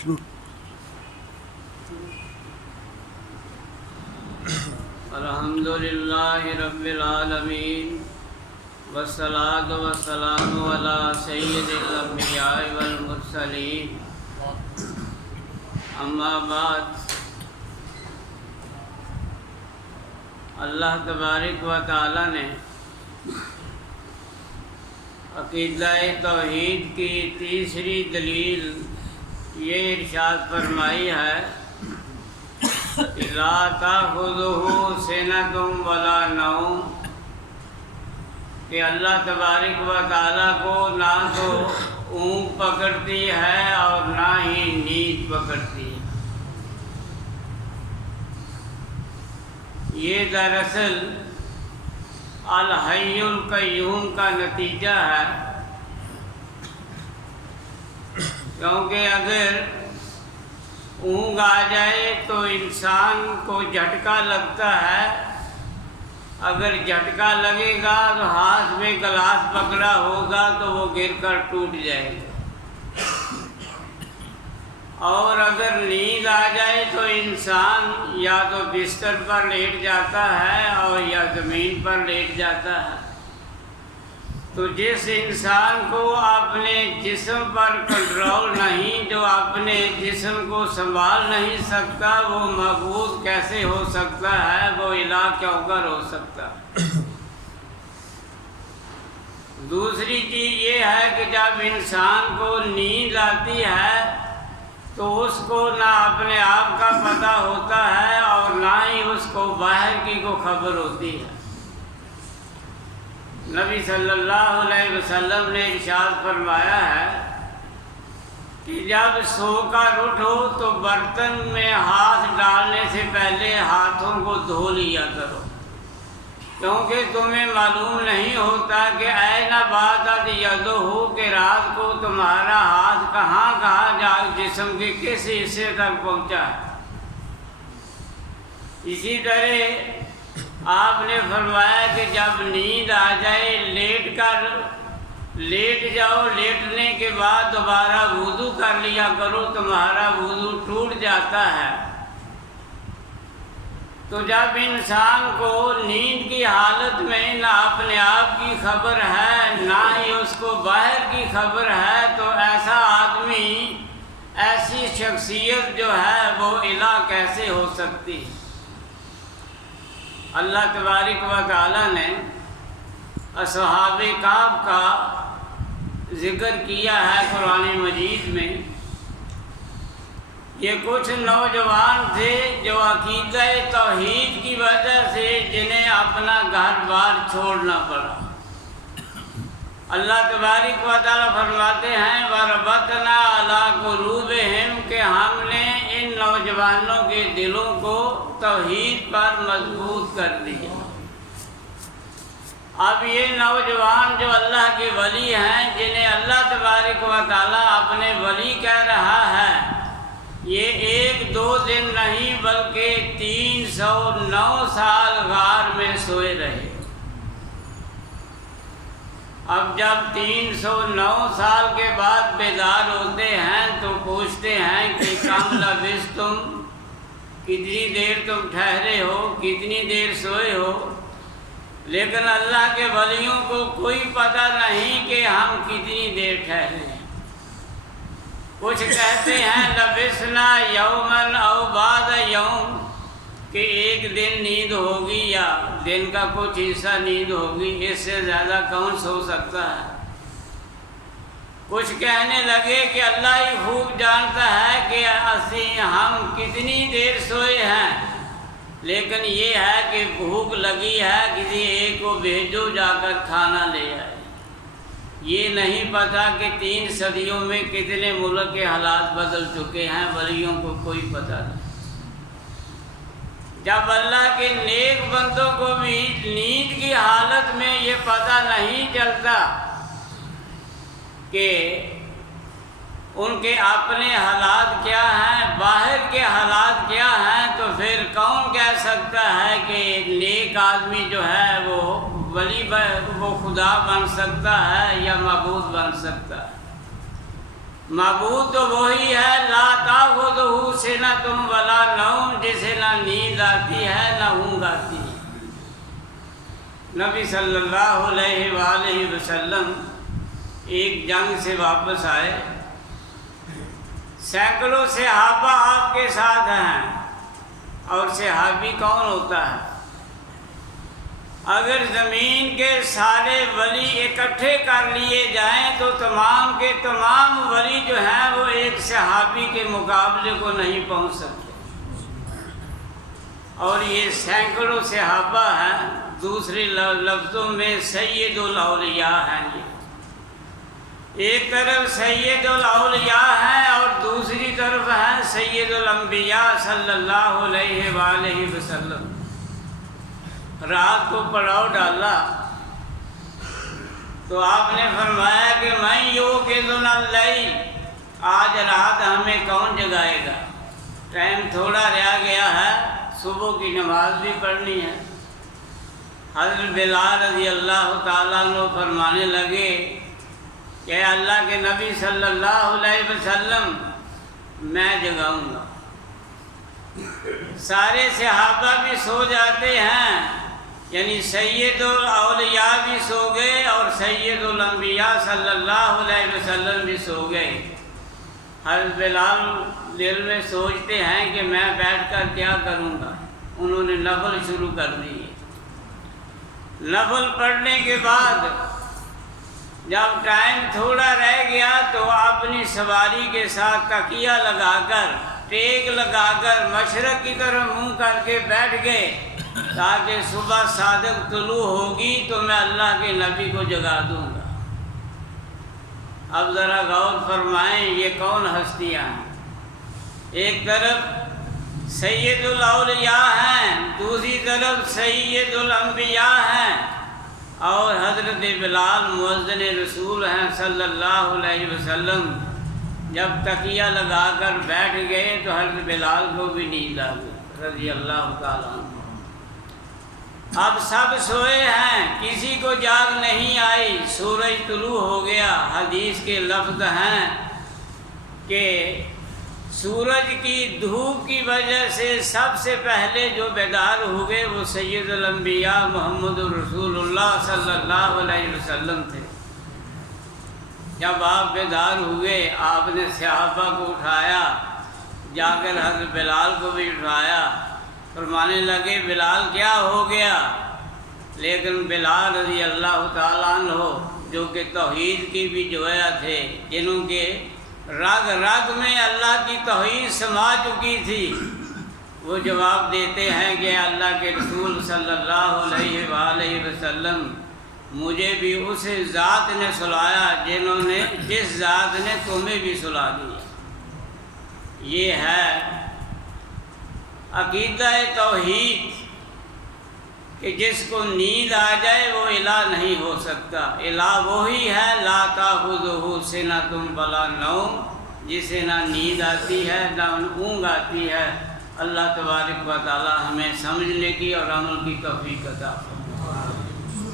شروع. الحمدللہ رب العالمین والصلاة والسلام علی سید الانبیاء والمرسلین. اما بعد، اللہ تبارک و تعالی نے عقیدہ توحید کی تیسری دلیل یہ ارشاد فرمائی ہے لا تأخذہ سنۃ ولا نوم، کہ اللہ تبارک و تعالیٰ کو نہ تو اونگ پکڑتی ہے اور نہ ہی نیند پکڑتی ہے. یہ دراصل الحی القیوم کا نتیجہ ہے، کیونکہ اگر اونگ آ جائے تو انسان کو جھٹکا لگتا ہے. اگر جھٹکا لگے گا تو ہاتھ میں گلاس پکڑا ہوگا تو وہ گر کر ٹوٹ جائے گا، اور اگر نیند آ جائے تو انسان یا تو بستر پر لیٹ جاتا ہے اور یا زمین پر لیٹ جاتا ہے. تو جس انسان کو اپنے جسم پر کنٹرول نہیں، جو اپنے جسم کو سنبھال نہیں سکتا، وہ معبود کیسے ہو سکتا ہے، وہ الہ کیوں کر ہو سکتا ہے؟ دوسری چیز یہ ہے کہ جب انسان کو نیند آتی ہے تو اس کو نہ اپنے آپ کا پتہ ہوتا ہے اور نہ ہی اس کو باہر کی کو خبر ہوتی ہے. نبی صلی اللہ علیہ وسلم نے ارشاد فرمایا ہے کہ جب سو کر اٹھو تو برتن میں ہاتھ ڈالنے سے پہلے ہاتھوں کو دھو لیا کرو، کیونکہ تمہیں معلوم نہیں ہوتا کہ این باتت یدہ، کہ رات کو تمہارا ہاتھ کہاں کہاں جا جسم کے کس حصے تک پہنچا ہے. اسی طرح آپ نے فرمایا کہ جب نیند آ جائے لیٹ جاؤ، لیٹنے کے بعد دوبارہ وضو کر لیا کرو، تمہارا وضو ٹوٹ جاتا ہے. تو جب انسان کو نیند کی حالت میں نہ اپنے آپ کی خبر ہے نہ ہی اس کو باہر کی خبر ہے، تو ایسا آدمی، ایسی شخصیت جو ہے وہ الہ کیسے ہو سکتی ہے؟ اللہ تبارک و تعالیٰ نے اصحاب کہف کا ذکر کیا ہے قرآن مجید میں. یہ کچھ نوجوان تھے جو عقیدہ توحید کی وجہ سے جنہیں اپنا گھر بار چھوڑنا پڑا. اللہ تبارک و تعالیٰ فرماتے ہیں وَرَبَطْنَا عَلَىٰ قُلُوبِهِمْ، کہ ہم نے ان نوجوانوں کے دلوں کو توحید پر مضبوط کر دیا. اب یہ نوجوان جو اللہ کے ولی ہیں، جنہیں اللہ تبارک و تعالیٰ اپنے ولی کہہ رہا ہے، یہ 1-2 دن نہیں بلکہ 309 سال غار میں سوئے رہے. اب جب 309 سال کے بعد بیدار ہوتے ہیں تو پوچھتے ہیں کہ کم لبثتم، کتنی دیر تم ٹھہرے ہو، کتنی دیر سوئے ہو. لیکن اللہ کے ولیوں کو کوئی پتہ نہیں کہ ہم کتنی دیر ٹھہرے ہیں. کچھ کہتے ہیں لبثنا یومن او بعد یوم، کہ ایک دن نیند ہوگی یا دن کا کچھ حصہ نیند ہوگی، اس سے زیادہ کون سو سکتا ہے. کچھ کہنے لگے کہ اللہ ہی خوب جانتا ہے کہ ہم کتنی دیر سوئے ہیں، لیکن یہ ہے کہ بھوک لگی ہے، کسی ایک کو بھیجو جا کر کھانا لے آئے. یہ نہیں پتا کہ 3 صدیوں میں کتنے ملک کے حالات بدل چکے ہیں، ولیوں کو کوئی پتہ نہیں. جب اللہ کے نیک بندوں کو بھی نیند کی حالت میں یہ پتہ نہیں چلتا کہ ان کے اپنے حالات کیا ہیں، باہر کے حالات کیا ہیں، تو پھر کون کہہ سکتا ہے کہ نیک آدمی جو ہے وہ ولی وہ خدا بن سکتا ہے یا معبود بن سکتا ہے؟ معبود تو وہی ہے، لا تاخذہ سنۃ ولا نوم، جسے نہ نیند آتی ہے نہ اونگ آتی ہے۔ نبی صلی اللہ علیہ وآلہ وسلم ایک جنگ سے واپس آئے، سینکڑوں صحابہ آپ کے ساتھ ہیں، اور صحابی کون ہوتا ہے؟ اگر زمین کے سارے ولی اکٹھے کر لیے جائیں تو تمام کے تمام ولی جو ہیں وہ ایک صحابی کے مقابلے کو نہیں پہنچ سکتے، اور یہ سینکڑوں صحابہ ہیں، دوسرے لفظوں میں سید الاولیاء ہیں۔ یہ ایک طرف سید الاولیاء ہیں اور دوسری طرف ہیں سید الانبیاء صلی اللہ علیہ وآلہ وسلم۔ رات کو پڑاؤ ڈالا تو آپ نے فرمایا کہ میں یوقظنا اللیل، آج رات ہمیں کون جگائے گا؟ ٹائم تھوڑا رہ گیا ہے، صبح کی نماز بھی پڑھنی ہے۔ حضرت بلال رضی اللہ تعالیٰ عنہ فرمانے لگے کہ اللہ کے نبی صلی اللہ علیہ وسلم میں جگاؤں گا۔ سارے صحابہ بھی سو جاتے ہیں، یعنی سید الاولیاء بھی سو گئے اور سید الانبیاء صلی اللہ علیہ وسلم بھی سو گئے۔ حضرت بلال دل میں سوچتے ہیں کہ میں بیٹھ کر کیا کروں گا۔ انہوں نے نفل شروع کر دیے۔ نفل پڑھنے کے بعد جب ٹائم تھوڑا رہ گیا تو اپنی سواری کے ساتھ تکیہ لگا کر، ٹیک لگا کر مشرق کی طرف منہ کر کے بیٹھ گئے تاکہ صبح صادق طلوع ہوگی تو میں اللہ کے نبی کو جگا دوں گا۔ اب ذرا غور فرمائیں یہ کون ہستیاں ہیں؟ ایک طرف سید الاولیاء ہیں، دوسری طرف سید الانبیاء ہیں، اور حضرت بلال مؤذن رسول ہیں صلی اللہ علیہ وسلم جب تکیہ لگا کر بیٹھ گئے تو حضرت بلال کو بھی نیند آ گئی رضی اللہ تعالیٰ عنہ۔ اب سب سوئے ہیں، کسی کو جاگ نہیں آئی، سورج طلوع ہو گیا۔ حدیث کے لفظ ہیں کہ سورج کی دھوپ کی وجہ سے سب سے پہلے جو بیدار ہوئے وہ سید الانبیاء محمد رسول اللہ صلی اللہ علیہ وسلم تھے۔ جب آپ بیدار ہوئے آپ نے صحابہ کو اٹھایا، جا کر حضرت بلال کو بھی اٹھایا، فرمانے لگے بلال کیا ہو گیا؟ لیکن بلال رضی اللہ تعالیٰ عنہ جو کہ توحید کی بھی جویا تھے، جنہوں کے رگ رگ میں اللہ کی توحید سما چکی تھی، وہ جواب دیتے ہیں کہ اللہ کے رسول صلی اللہ علیہ وآلہ وسلم مجھے بھی اس ذات نے سلایا جس ذات نے تمہیں بھی سلا دیا۔ یہ ہے عقیدہ توحید کہ جس کو نیند آ جائے وہ الہ نہیں ہو سکتا۔ الہ وہی ہے لا تاخذہ سنۃ ولا نوم، جسے نہ نیند آتی ہے نہ اونگ آتی ہے۔ اللہ تبارک و تعالی ہمیں سمجھنے کی اور عمل کی توفیق عطا فرمائے۔